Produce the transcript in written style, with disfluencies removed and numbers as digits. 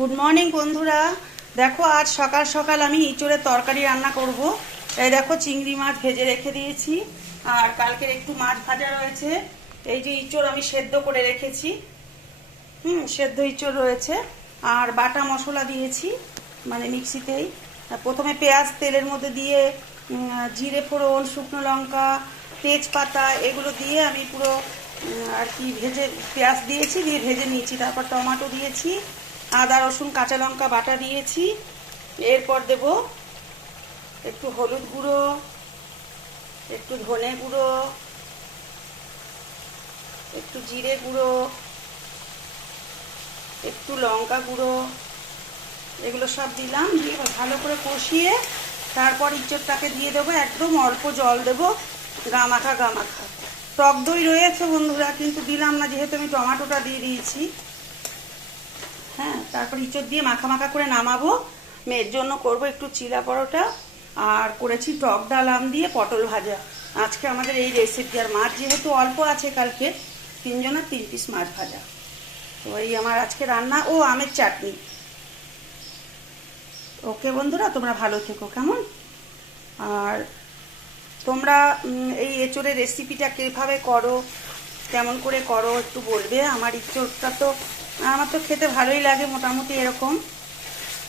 Good morning বন্ধুরা। দেখো আজ সকাল সকাল আমি ইঁচড়ের তরকারি রান্না করব। এই দেখো চিংড়ি মাছ ভেজে রেখে দিয়েছি, আর কালকের একটু মাছ ভাজা রয়েছে। এই যে ইঁচড় আমি সেদ্ধ করে রেখেছি, সেদ্ধ ইঁচড় রয়েছে। আর বাটা মশলা দিয়েছি, মানে মিক্সিতেই। প্রথমে পেঁয়াজ তেলের মধ্যে দিয়ে জিরে ফোড়ন, শুকনো লঙ্কা, তেজপাতা এগুলো দিয়ে আমি পুরো আর কি ভেজে, পেঁয়াজ দিয়েছি, দিয়ে ভেজে নিয়েছি। তারপর টমেটো দিয়েছি, আদা রসুন কাঁচা লঙ্কা বাটা দিয়েছি। এরপর দেব একটু হলুদ গুঁড়ো, একটু ধনে গুঁড়ো, একটু জিরে গুঁড়ো, একটু লঙ্কা গুঁড়ো, এগুলো সব দিলাম। দিয়ে ভালো করে কষিয়ে তারপর ইঁচড়টাকে দিয়ে দেবো। একদম অল্প জল দেবো, গামাখা গামাখা। টক দই রয়েছে বন্ধুরা, কিন্তু দিলাম না যেহেতু আমি টমেটোটা দিয়ে দিয়েছি। হ্যাঁ, তারপর ইঁচড় দিয়ে মাখা মাখা করে নামাবো। মেয়ের জন্য করব একটু চিলা পরোটা, আর করেছি টক ডাল আম দিয়ে পটল ভাজা। আজকে আমাদের এই রেসিপি। আর মাছ যেহেতু অল্প আছে, কালকে 3 জনের 3 পিস মাছ ভাজা। তো এই আমার আজকে রান্না। ও আমের চাটনি। ওকে বন্ধুরা, তোমরা ভালো থেকো কেমন। আর তোমরা এই এঁচড়ের রেসিপিটা কীভাবে করো, কেমন করে করো একটু বলবে। আমার ইঁচড়টা তো, আমার তো খেতে ভালোই লাগে মোটামুটি এরকম।